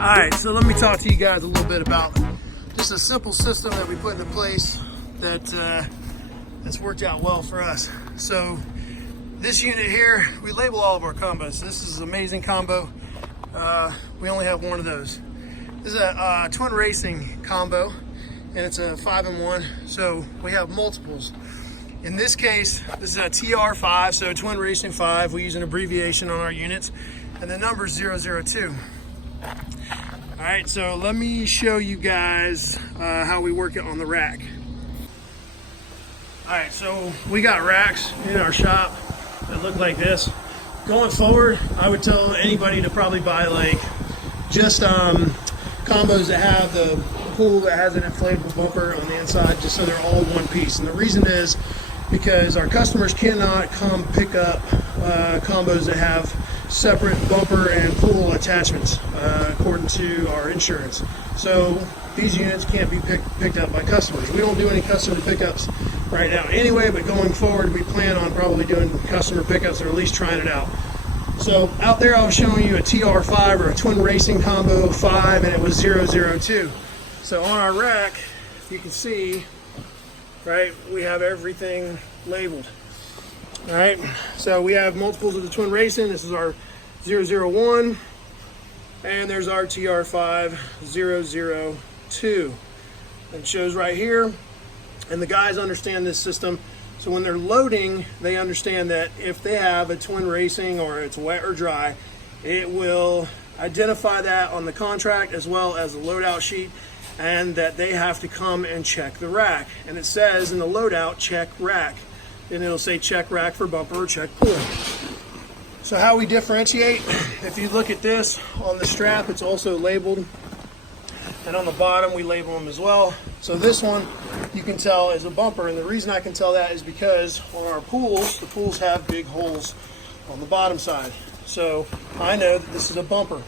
Alright, so let me talk to you guys a little bit about just a simple system that we put into place that's worked out well for us. So this unit here, we label all of our combos. This is an amazing combo. We only have one of those. This is a twin racing combo, and it's a 5-in-1, so we have multiples. In this case, this is a TR5, so twin racing 5. We use an abbreviation on our units, and the number is 002. All right, so let me show you guys how we work it on the rack. All right, so we got racks in our shop that look like this. Going forward, I would tell anybody to probably buy like just combos that have the pool that has an inflatable bumper on the inside, just so they're all one piece. And the reason is because our customers cannot come pick up combos that have separate bumper and pool attachments according to our insurance. So these units can't be picked up by customers. We don't do any customer pickups right now anyway, but going forward we plan on probably doing customer pickups or at least trying it out. So out there I was showing you a TR5 or a twin racing combo 5, and it was 002. So on our rack you can see, right, we have everything labeled. All right, so we have multiples of the twin racing. This is our 001, and there's our TR5 002. It shows right here, and the guys understand this system. So when they're loading, they understand that if they have a twin racing or it's wet or dry, it will identify that on the contract as well as the loadout sheet, and that they have to come and check the rack. And it says in the loadout, check rack. And it'll say check rack for bumper or check pool. So how we differentiate, if you look at this on the strap, it's also labeled, and on the bottom we label them as well. So this one you can tell is a bumper, and the reason I can tell that is because on our pools, the pools have big holes on the bottom side. So I know that this is a bumper.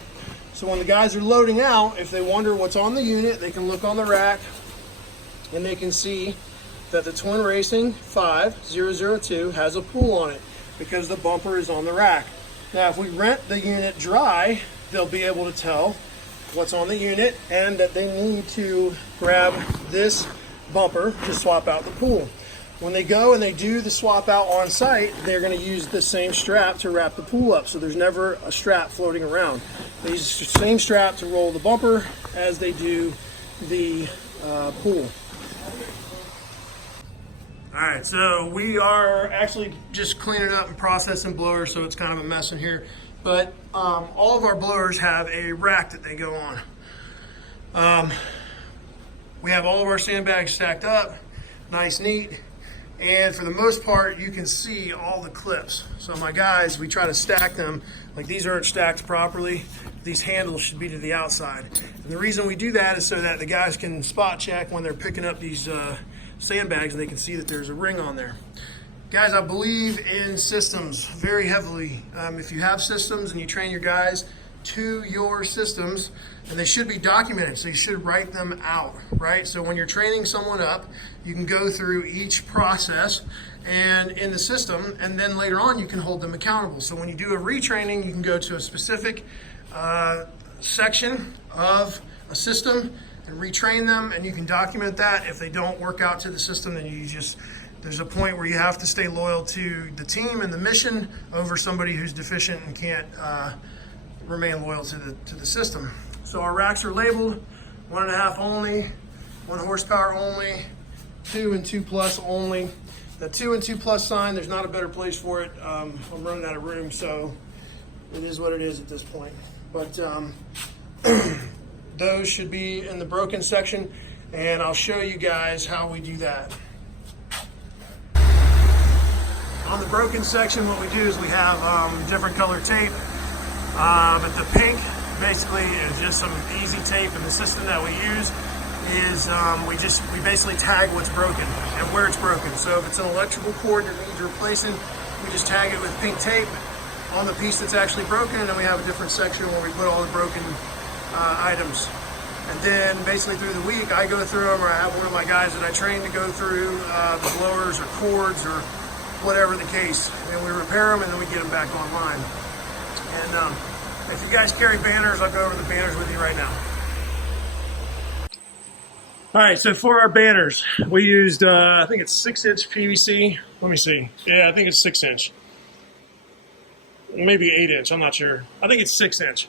So when the guys are loading out, if they wonder what's on the unit, they can look on the rack and they can see that the twin racing 5002 has a pool on it because the bumper is on the rack. Now if we rent the unit dry, they'll be able to tell what's on the unit and that they need to grab this bumper to swap out the pool. When they go and they do the swap out on site, they're going to use the same strap to wrap the pool up, so there's never a strap floating around. They use the same strap to roll the bumper as they do the pool. All right, so we are actually just cleaning up and processing blowers, so it's kind of a mess in here. But all of our blowers have a rack that they go on. We have all of our sandbags stacked up, nice, neat. And for the most part, you can see all the clips. So my guys, we try to stack them. Like these aren't stacked properly. These handles should be to the outside. And the reason we do that is so that the guys can spot check when they're picking up these sandbags, and they can see that there's a ring on there. Guys, I believe in systems very heavily. If you have systems and you train your guys to your systems, and they should be documented, so you should write them out, right? So when you're training someone up, you can go through each process and in the system, and then later on you can hold them accountable. So when you do a retraining, you can go to a specific section of a system and retrain them, and you can document that. If they don't work out to the system, then there's a point where you have to stay loyal to the team and the mission over somebody who's deficient and can't remain loyal to the system. So our racks are labeled 1.5 only, 1 horsepower only, 2 and 2 plus only. The 2 and 2 plus sign, there's not a better place for it. I'm running out of room, so it is what it is at this point. But those should be in the broken section, and I'll show you guys how we do that. On the broken section, what we do is we have different color tape, but the pink basically is just some easy tape, and the system that we use is we basically tag what's broken and where it's broken. So if it's an electrical cord that needs replacing, we just tag it with pink tape on the piece that's actually broken, and then we have a different section where we put all the broken items. And then basically through the week, I go through them, or I have one of my guys that I train to go through the blowers or cords or whatever the case, and we repair them and then we get them back online. And If you guys carry banners, I'll go over the banners with you right now. All right, so for our banners, we used, I think it's 6-inch PVC. Let me see. Yeah, I think it's 6-inch. Maybe 8-inch, I'm not sure. I think it's 6-inch.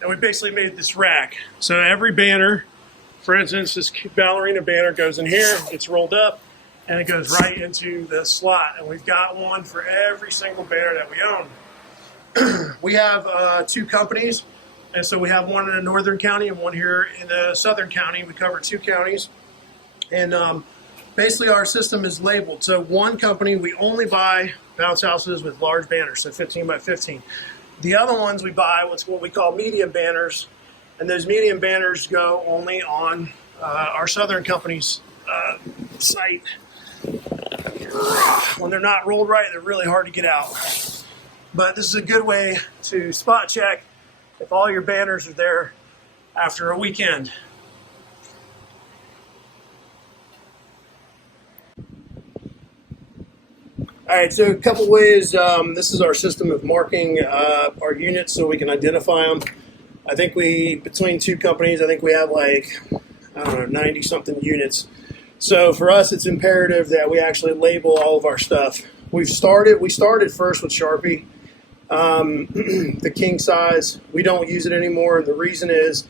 And we basically made this rack. So every banner, for instance, this ballerina banner goes in here, it's rolled up, and it goes right into the slot. And we've got one for every single banner that we own. We have 2 companies. And so we have one in the northern county and one here in the southern county. We cover 2 counties. And basically our system is labeled. So one company, we only buy bounce houses with large banners, so 15 by 15. The other ones we buy what's what we call medium banners. And those medium banners go only on our southern company's site. When they're not rolled right, they're really hard to get out. But this is a good way to spot check if all your banners are there after a weekend. All right, so a couple ways. This is our system of marking our units so we can identify them. I think between 2 companies, I think we have like, I don't know, 90-something units. So for us, it's imperative that we actually label all of our stuff. We started first with Sharpie. The king size, we don't use it anymore. The reason is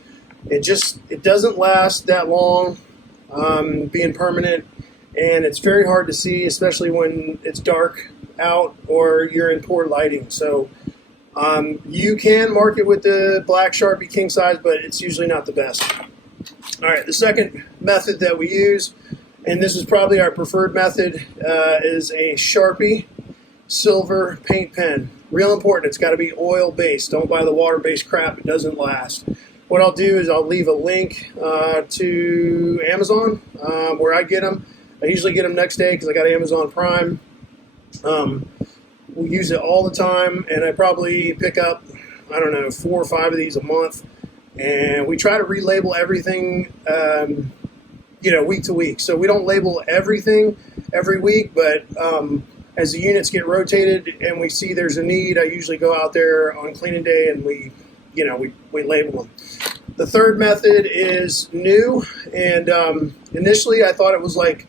it doesn't last that long, being permanent, and it's very hard to see, especially when it's dark out or you're in poor lighting. So you can mark it with the black Sharpie king size, but it's usually not the best. All right, the second method that we use, and this is probably our preferred method, is a Sharpie silver paint pen. Real important, it's got to be oil-based. Don't buy the water-based crap, it doesn't last. What I'll do is I'll leave a link to Amazon where I get them. I usually get them next day because I got Amazon Prime. We use it all the time, and I probably pick up, I don't know, 4 or 5 of these a month. And we try to relabel everything, week to week. So we don't label everything every week, but as the units get rotated and we see there's a need, I usually go out there on cleaning day and we label them. The third method is new, and initially I thought it was like,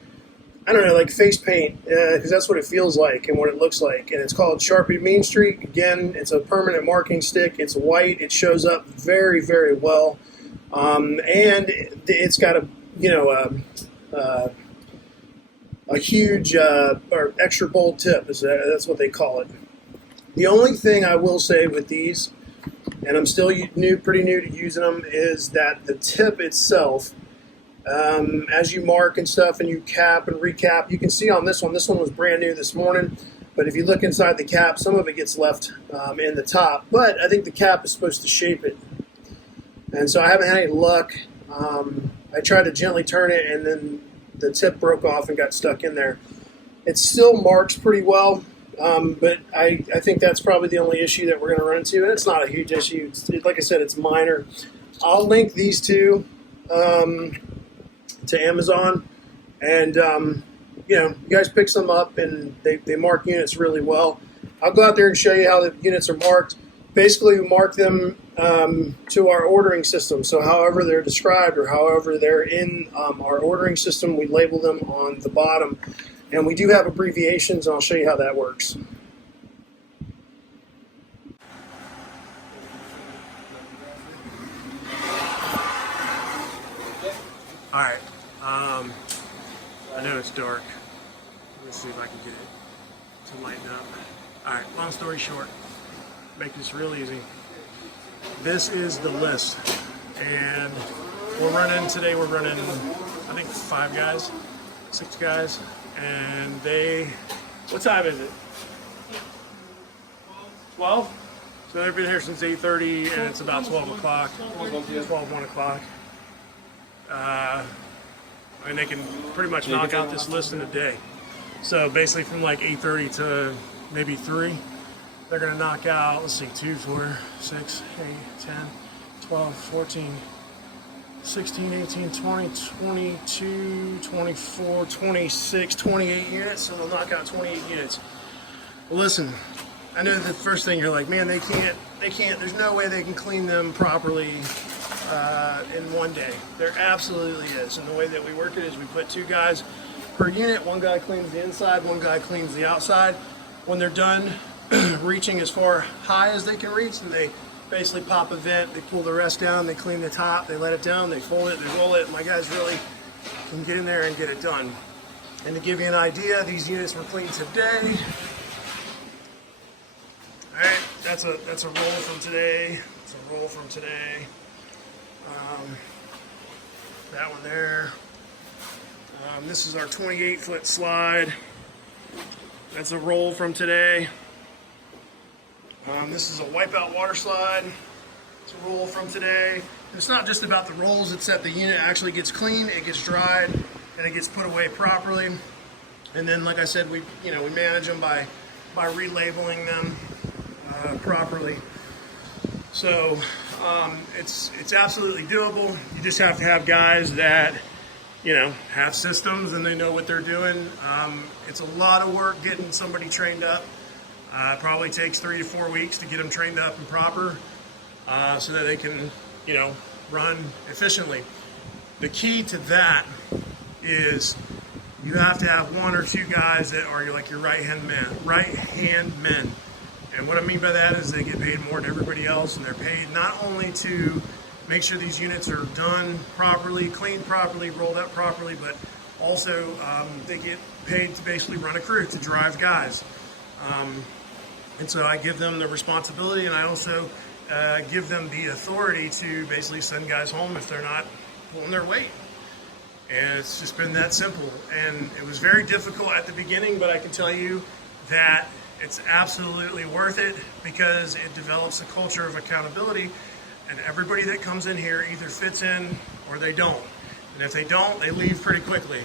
I don't know, like face paint, because that's what it feels like and what it looks like. And it's called Sharpie Mean Streak. Again, it's a permanent marking stick. It's white. It shows up very, very well, and it's got a huge or extra bold tip. That's what they call it. The only thing I will say with these, and I'm still pretty new to using them, is that the tip itself, as you mark and stuff and you cap and recap, you can see on this one was brand new this morning, but if you look inside the cap, some of it gets left in the top, but I think the cap is supposed to shape it. And so I haven't had any luck. I tried to gently turn it and then the tip broke off and got stuck in there. It still marks pretty well, but I think that's probably the only issue that we're going to run into, and it's not a huge issue. Like I said, it's minor. I'll link these two to Amazon, and you guys pick some up, and they mark units really well. I'll go out there and show you how the units are marked. Basically, we mark them to our ordering system. So however they're described or however they're in our ordering system, we label them on the bottom. And we do have abbreviations, and I'll show you how that works. All right. I know it's dark. Let's see if I can get it to lighten up. All right, long story short, make this real easy. This is the list, and we're running, I think 5 guys, 6 guys, and what time is it? 12? So they've been here since 8:30, and it's about 12 o'clock, 1 o'clock. And they can pretty much knock out this list in a day. So basically from like 8:30 to maybe 3, they're gonna knock out, let's see, 2, 4, 6, 8, 10, 12, 14, 16, 18, 20, 22, 24, 26, 28 units. So they'll knock out 28 units. Well, listen, I know the first thing you're like, man, they can't, there's no way they can clean them properly in one day. There absolutely is. And the way that we work it is we put 2 guys per unit. One guy cleans the inside, one guy cleans the outside. When they're done reaching as far high as they can reach, and they basically pop a vent, they pull the rest down, they clean the top, they let it down, they fold it, they roll it. My guys really can get in there and get it done. And to give you an idea, these units were cleaned today. All right, that's a roll from today. It's a roll from today. That one there. This is our 28-foot slide. That's a roll from today. This is a wipeout water slide. It's a roll from today. And it's not just about the rolls, it's that the unit actually gets clean, it gets dried, and it gets put away properly. And then, like I said, we manage them by relabeling them properly. So it's absolutely doable. You just have to have guys that have systems and they know what they're doing. It's a lot of work getting somebody trained up. It probably takes 3 to 4 weeks to get them trained up and proper so that they can run efficiently. The key to that is you have to have 1 or 2 guys that are like your right-hand men. And what I mean by that is they get paid more than everybody else, and they're paid not only to make sure these units are done properly, cleaned properly, rolled up properly, but also they get paid to basically run a crew, to drive guys. And so I give them the responsibility, and I also give them the authority to basically send guys home if they're not pulling their weight. And it's just been that simple. And it was very difficult at the beginning, but I can tell you that it's absolutely worth it because it develops a culture of accountability, and everybody that comes in here either fits in or they don't. And if they don't, they leave pretty quickly,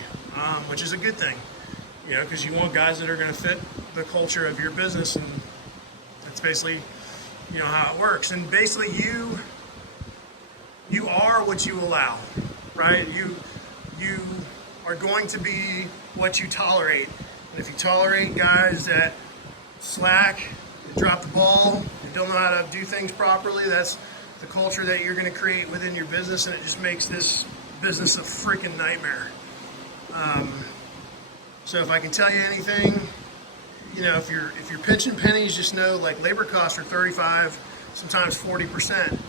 which is a good thing, because you want guys that are going to fit the culture of your business, and that's basically, how it works. And basically, you are what you allow, right? You are going to be what you tolerate. And if you tolerate guys that slack, drop the ball, and don't know how to do things properly, that's the culture that you're going to create within your business, and it just makes this business a freaking nightmare. So if I can tell you anything, if you're pinching pennies, just know like labor costs are 35, sometimes 40%.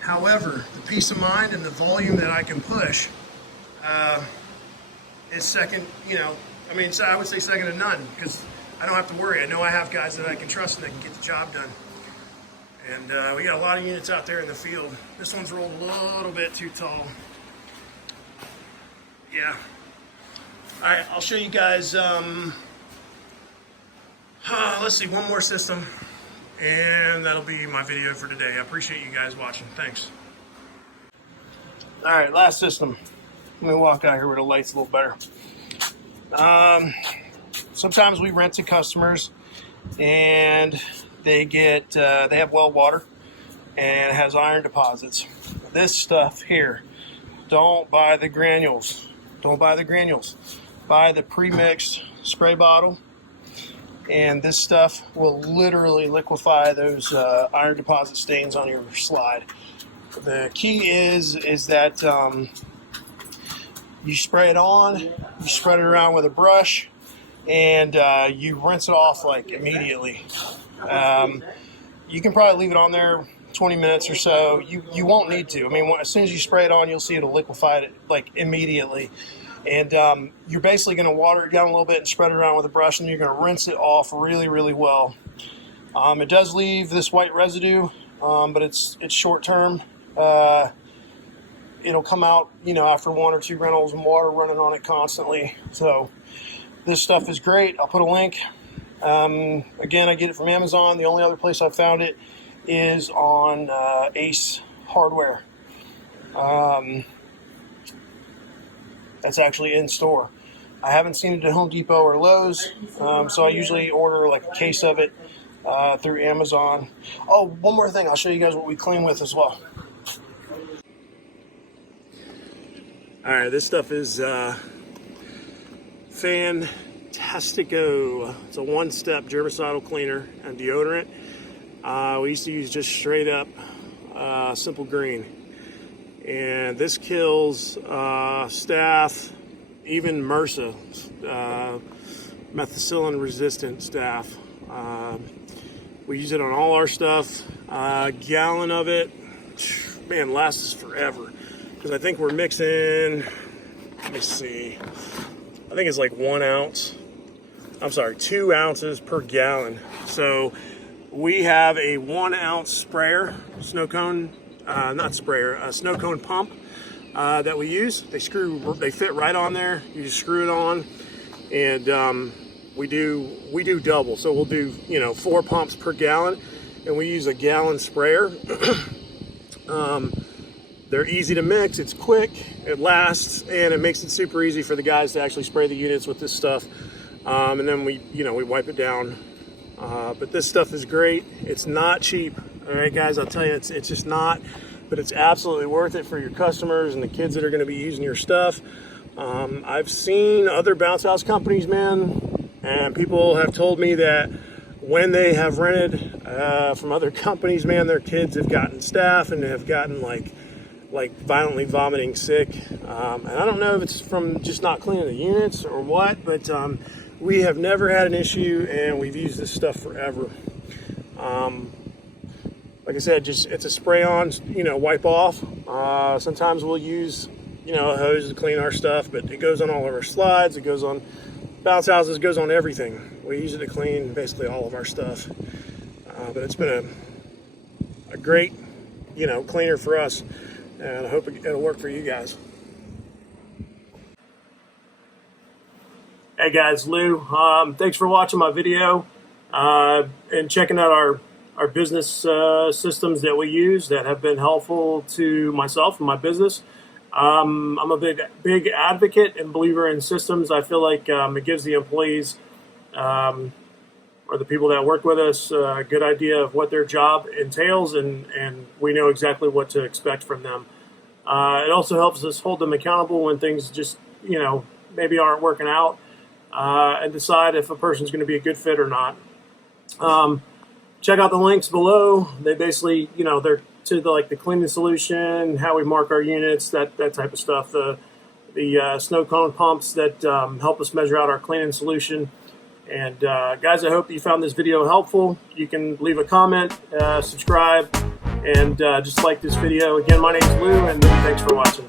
However, the peace of mind and the volume that I can push is second. I would say second to none, because I don't have to worry. I know I have guys that I can trust and that can get the job done. And we got a lot of units out there in the field. This one's rolled a little bit too tall. Yeah. All right, I'll show you guys, let's see, one more system, and that'll be my video for today. I appreciate you guys watching. Thanks. All right, last system. Let me walk out here where the light's a little better. Sometimes we rent to customers, and they have well water, and it has iron deposits. This stuff here, don't buy the granules. Don't buy the granules. Buy the pre-mixed spray bottle, and this stuff will literally liquefy those iron deposit stains on your slide. The key is that you spray it on, you spread it around with a brush, and you rinse it off like immediately. You can probably leave it on there 20 minutes or so. You won't need to. As soon as you spray it on, you'll see it'll liquefy it like immediately. And you're basically going to water it down a little bit and spread it around with a brush, and you're going to rinse it off really, really well. It does leave this white residue, but it's short term. It'll come out, after 1 or 2 granules of water running on it constantly. So this stuff is great. I'll put a link. Again, I get it from Amazon. The only other place I've found it is on Ace Hardware. That's actually in store. I haven't seen it at Home Depot or Lowe's, so I usually order like a case of it through Amazon. Oh, one more thing. I'll show you guys what we clean with as well. All right, this stuff is fantastic. Fantastico. It's a one-step germicidal cleaner and deodorant. We used to use just straight up simple green, and this kills staph, even MRSA, methicillin resistant staph. We use it on all our stuff. A gallon of it, man, lasts us forever. Because I think we're mixing, let me see, I think it's like 1 ounce. I'm sorry, 2 ounces per gallon. So we have a 1 ounce sprayer, snow cone, not sprayer, a snow cone pump that we use. They fit right on there. You just screw it on, and we do double. So we'll do 4 pumps per gallon, and we use a gallon sprayer. They're easy to mix, it's quick, it lasts, and it makes it super easy for the guys to actually spray the units with this stuff. And then we wipe it down. But this stuff is great. It's not cheap. All right, guys, I'll tell you, it's just not, but it's absolutely worth it for your customers and the kids that are going to be using your stuff. I've seen other bounce house companies, man, and people have told me that when they have rented from other companies, man, their kids have gotten staph and have gotten like violently vomiting sick. And I don't know if it's from just not cleaning the units or what, but we have never had an issue, and we've used this stuff forever. Like I said, it's a spray on, wipe off. Sometimes we'll use, a hose to clean our stuff, but it goes on all of our slides, it goes on bounce houses, it goes on everything. We use it to clean basically all of our stuff. But it's been a great, cleaner for us, and I hope it'll work for you guys. Hey guys, Lou. Thanks for watching my video and checking out our business systems that we use that have been helpful to myself and my business. I'm a big advocate and believer in systems. I feel like it gives the employees or the people that work with us a good idea of what their job entails, and we know exactly what to expect from them. It also helps us hold them accountable when things just, maybe aren't working out, and decide if a person's going to be a good fit or not. Check out the links below. They basically, they're to the cleaning solution, how we mark our units, that type of stuff. The snow cone pumps that help us measure out our cleaning solution. And guys, I hope you found this video helpful. You can leave a comment, subscribe, and just like this video. Again, my name is Lou, and thanks for watching.